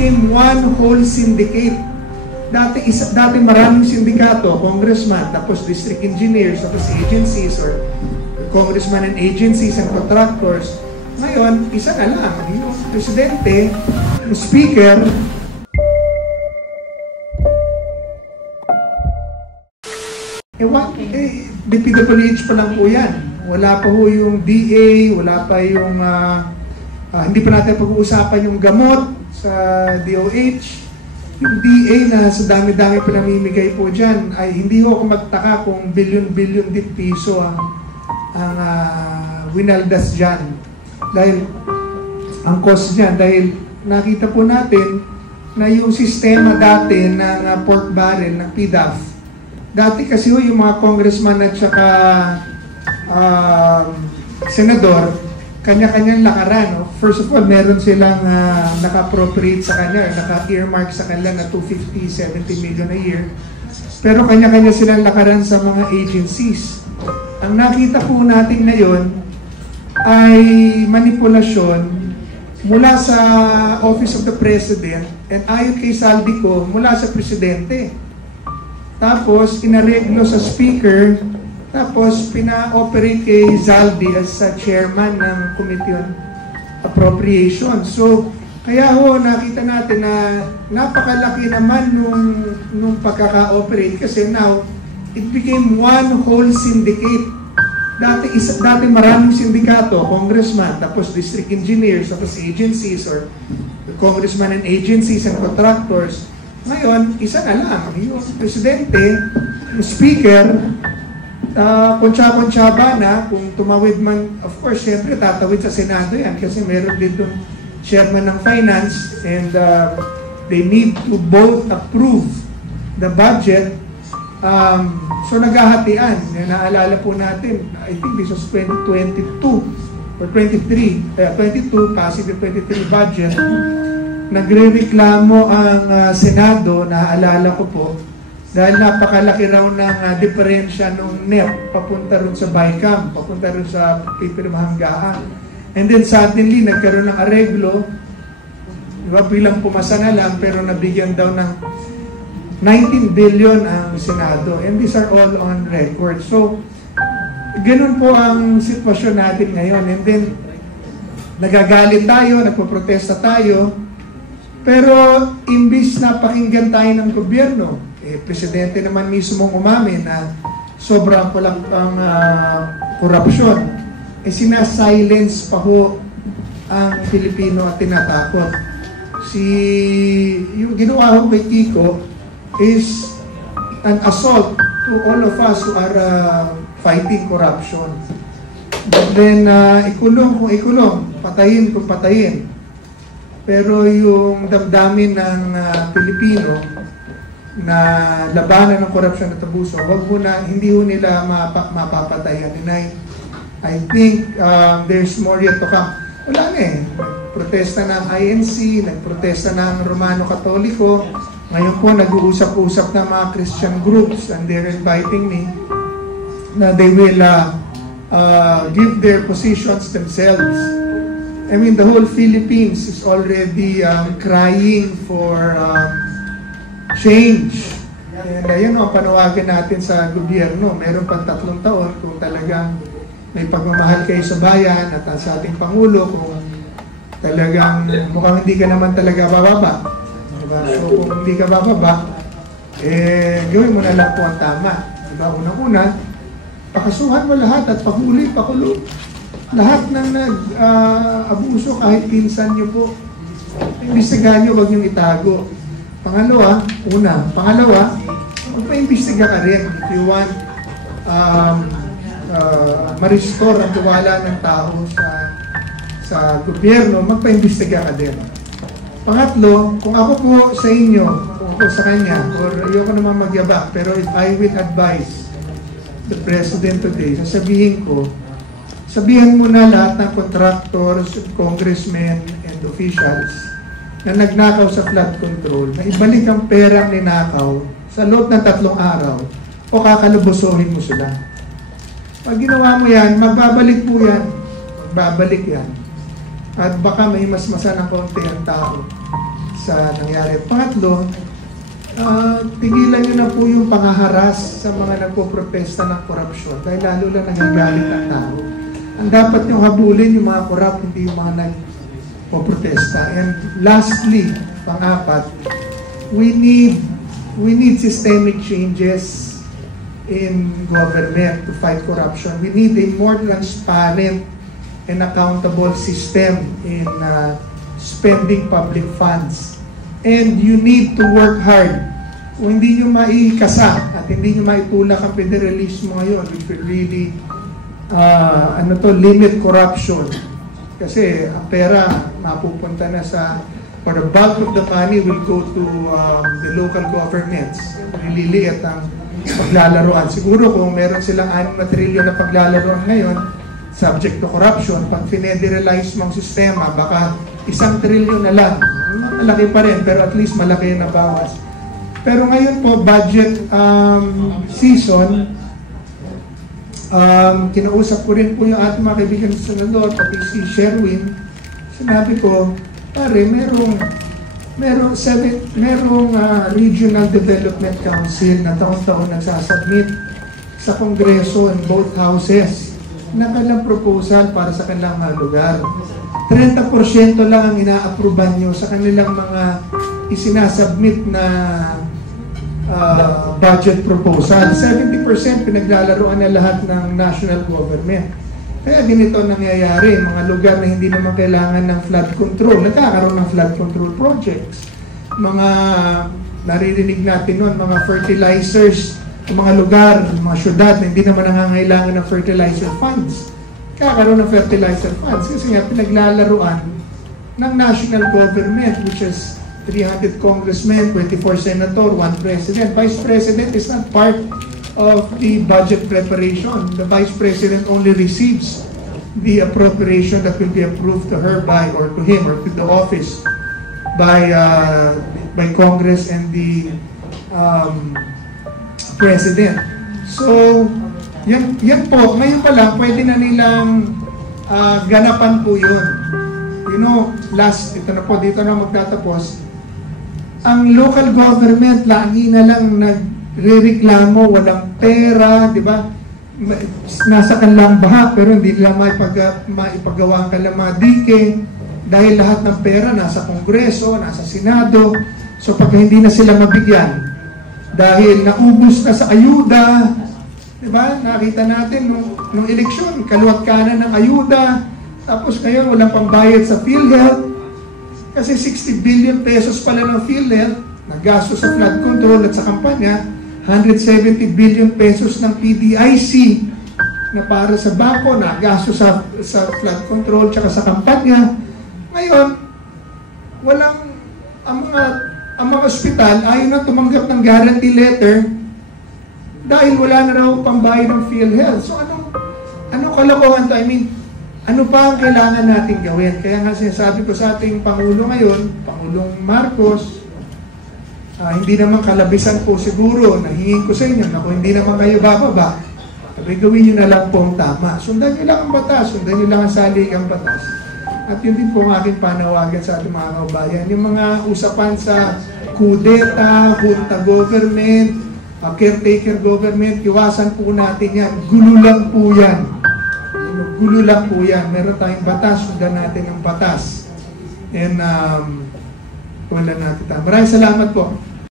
became one whole syndicate. Dati maraming sindikato, congressman, tapos district engineers, tapos agencies, or congressman and agencies and contractors. Ngayon, isa na lang, yung presidente, yung speaker. DPWH pa lang po yan. Wala pa po yung DA, wala pa yung, hindi pa natin pag-uusapan yung gamot sa DOH. Yung DA na sa dami-dami pinamimigay po dyan, ay hindi ko magtaka kung bilyon-bilyon din piso ang winaldas dyan. Dahil, ang cost niya, dahil nakita po natin na yung sistema dati ng pork barrel, ng PDAF, dati kasi yung mga congressman at saka senador, kanya-kanyang lakaran. No? First of all, meron silang naka-appropriate sa kanya, naka-earmark sa kanila na 250, 70 million a year. Pero kanya-kanya silang lakaran sa mga agencies. Ang nakita po natin ngayon ay manipulasyon mula sa Office of the President and ayon kay Saldico mula sa Presidente. Tapos, inareglo sa Speaker, tapos pina-operate kay Zaldi as chairman ng Committee on Appropriation. So, kaya nakita natin na napakalaki naman nung pagkaka-operate kasi now, it became one whole syndicate. Dati maraming sindikato, congressman, tapos district engineers, tapos agencies, or congressman and agencies and contractors. Ngayon, isa na lang, yung presidente, yung speaker, kuntsa-kuntsaba na, kung tumawid man, of course, syempre tatawid sa Senado yan kasi meron din doon chairman ng finance and they need to both approve the budget. So naghahatian. Naalala po natin, I think this was 2022 or 23, 22, possibly 23 budget. Nagre-reklamo ang Senado, naaalala ko po, dahil napakalaki raw ng diferensya ng NEP papunta rin sa BICAM, papunta rin sa pipirmahanggaan. And then suddenly, nagkaroon ng areglo, diba, bilang pumasa na lang, pero nabigyan daw ng 19 billion ang Senado. And these are all on record. So, ganun po ang sitwasyon natin ngayon. And then, nagagalit tayo, nagpoprotesta tayo, pero imbis na pakinggan tayo ng gobyerno, presidente naman mismo umamin na sobrang kulang ang korupsyon, sinasilence pa ho ang Pilipino at tinatakot. Yung ginawa ho kay Kiko is an assault to all of us who are fighting corruption. But then, ikulong kung ikulong, patayin kung patayin. Pero yung damdamin ng Pilipino na labanan ng korupsyon at abuso, hindi ho nila mapapatayan. And I think there's more yet to come. Wala na Protesta ng INC, nagprotesta ng Romano Katoliko. Ngayon po, nag-uusap-usap ng mga Christian groups and they're inviting me na they will give their positions themselves. I mean, the whole Philippines is already crying for change. And ayun ang panawagan natin sa gobyerno. Meron pang 3 taon kung talagang may pagmamahal kayo sa bayan at sa ating Pangulo, kung talagang mukhang hindi ka naman talaga bababa. Diba? So kung hindi ka bababa, gawin mo na lang po ang tama. Diba? Unang-una, pakasuhan mo lahat at pahuli, pakulong. Lahat ng nag-abuso, kahit pinsan nyo po, imbestigahan nyo, huwag nyo itago. Pangalawa, magpa-imbestiga ka rin if you want ma-restore ang tiwala ng tao sa gobyerno, magpa-imbestiga ka din. Pangatlo, kung ako po sa inyo, kung ako sa kanya, or ayoko naman magyabak, pero if I will advise the President today, sabihan mo na lahat ng contractors, congressmen, and officials na nagnakaw sa flood control, na ibalik ang perang ninakaw sa loob ng 3 araw o kakalubusohin mo sila. Pag ginawa mo yan, magbabalik po yan. Magbabalik yan. At baka may mas ng konti ang tao sa sa nangyari. Pangatlo, tigilan nyo na po yung pangaharas sa mga nagpo-protesta ng korupsyon dahil lalo lang nagagalit ang tao. Ang dapat nyo habulin yung mga korap, hindi yung mga nagpo-protesta. And lastly, pang-apat, we need systemic changes in government to fight corruption. We need a more transparent and accountable system in spending public funds. And you need to work hard. Kung hindi nyo maikasa at hindi nyo maitulak ang federalismo ngayon, it will really limit corruption. Kasi ang pera mapupunta na sa, or the bulk of the money will go to the local governments. Nililiit ang paglalaroan. Siguro kung meron silang 6 na trilyon na paglalaroan ngayon, subject to corruption, pag finederalize mong sistema, baka 1 trilyon na lang. Malaki pa rin, pero at least malaki na bawas. Pero ngayon po, budget season, kinausap ko rin po yung ating mga kaibigan sa senador, pati si Sherwin. Sinabi ko, pare, merong Regional Development Council na taon-taon nagsasubmit sa Kongreso in both houses na kanilang proposal para sa kanilang mga lugar. 30% lang ang ina-approvean nyo sa kanilang mga isinasubmit na budget proposal. 70% pinaglalaroan na lahat ng national government. Kaya ganito nangyayari, mga lugar na hindi naman kailangan ng flood control, nagkakaroon ng flood control projects. Mga naririnig natin noon, mga fertilizers, mga lugar, mga syudad na hindi naman nangangailangan ng fertilizer funds. Kakaroon ng fertilizer funds kasi nga pinaglalaroan ng national government, which is 300 congressmen, 24 senator, 1 president. Vice president is not part of the budget preparation. The vice president only receives the appropriation that will be approved to her by, or to him, or to the office by Congress and the president. So, yan po, ngayon pa lang, pwede na nilang ganapan po yun. You know, ito na po, dito na magtatapos. Ang local government, lagi na lang nagre-reklamo, walang pera, di ba? Nasa kanilang baha, pero hindi nila maipagawa ang kanilang mga dike dahil lahat ng pera nasa Kongreso, nasa Senado. So pag hindi na sila mabigyan, dahil naubos na sa ayuda, di ba? Nakita natin nung eleksyon, kaluwat kanan ng ayuda, tapos ngayon walang pambayad sa PhilHealth. Kasi 60 billion pesos pala ng PhilHealth, naggasto sa flood control at sa kampanya, 170 billion pesos ng PDIC na para sa bangko, naggasto sa flood control at sa kampanya. Ngayon, ang mga ospital ayaw na tumanggap ng guarantee letter dahil wala na raw pambayad ng PhilHealth. So anong kalokohan to? I mean, ano pa ang kailangan natin gawin? Kaya nga sinasabi ko sa ating Pangulo ngayon, Pangulong Marcos, hindi naman kalabisan po siguro, nahingin ko sa inyo, na kung hindi naman kayo bababa, gawin nyo na lang po ang tama. Sundan nyo lang ang batas, sundan nyo lang ang saligang batas. At yun din po ang aking panawagan sa ating mga kabayan. Yung mga usapan sa kudeta, junta government, caretaker government, iwasan po natin yan. Gulo lang po yan. Gulo lang po yan. Meron tayong batas, sundan natin ang batas. And wala natin tayo. Maraming salamat po.